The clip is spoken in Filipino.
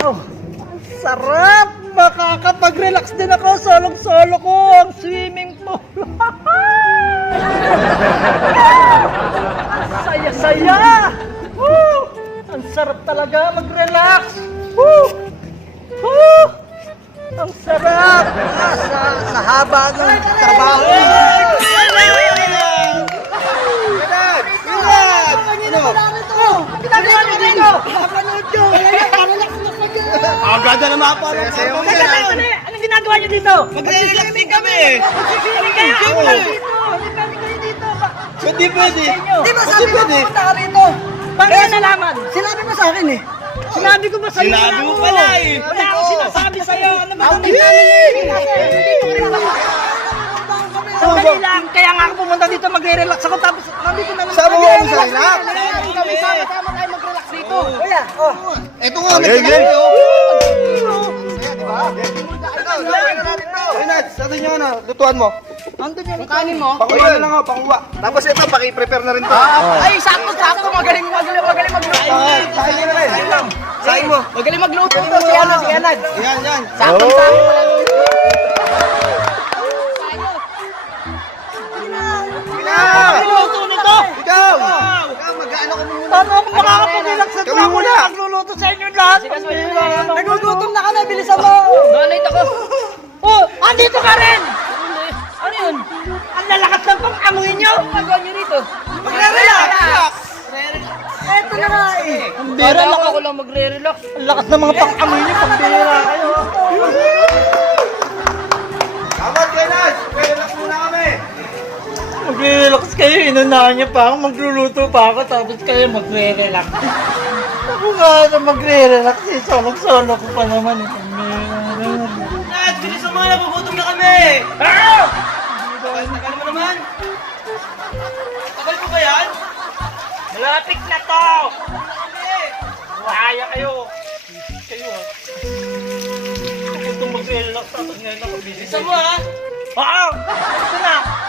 Oh, sarap! Makakapag-relax din ako. Solong-solo ko ang swimming pool. Ang saya-saya! Woo! Ang sarap talaga mag-relax. Woo! Woo! Ang sarap! Sa haba ng trabaho. Ginagawa niyo dito! Kapanood nyo! Agad na mapanood. Anong ginagawa niyo dito? Mag-relax din kami. Magsisiming kayo! Ako lang dito! Hindi pwede kayo dito! Hindi pwede. Di ba sabi mo pumunta ka rito? Paano mo nalaman? Sinabi mo sa akin eh. Sinabi ko ba sa'yo? Sinabi mo pala eh. Wala akong sinasabi sa'yo. Ano ba kami namin? Dito ka rin ba? Sandali lang. Kaya nga ako pumunta dito mag-relax ako. Tapos sabi ko na naman. Sama mo ako sa relax. Kami sama-sama tayo mag-relax dito. Kuya, oh. Ito nga, nagkakali. Ay, Nats, ano nyo na? Lutuan mo. Andun yung kanin mo. Panguwa na lang ako, panguwa. Tapos ito, paki-prepare na rin to. Ay, sakto. Magaling magluto. Sahin na rin. Sahin mo. Magaling magluto to. Si Anad. Yan. Sakto. Magluluto nito! Ikaw! Mag-ano ka muna. Paano ako makakapag-relax sa Kami trabaho muna. na magluluto sa inyo lahat? Nagugutom na kami, bilisan mo! Nalate ako! Oh, andito ka rin! Ano yun? Ang lalakas ng pang-amoy nyo! Magawa nyo rito? Mag-relax! Eto na nga eh! Pambira lang ako lang magre-relax. Ang lakas ng mga pang-amoy nyo, pambira kayo. Tama kayo, Nats. Relax muna kami. Magre-relax kayo, inunahan niyo pa ako, magluluto pa ako, tapos kayo magre-relax. Ako nga na magre-relax eh, solong-solo ko pa naman eh. Nats, bilisan mo na, nagugutom na kami. Tagal mo naman. Tagal mo ba yan? Malapit na to! Mahaya kayo! Kayo ha? Ako itong mag-relax, tapos ngayon ako busy. Bilisan mo ha. Oo! Ito na!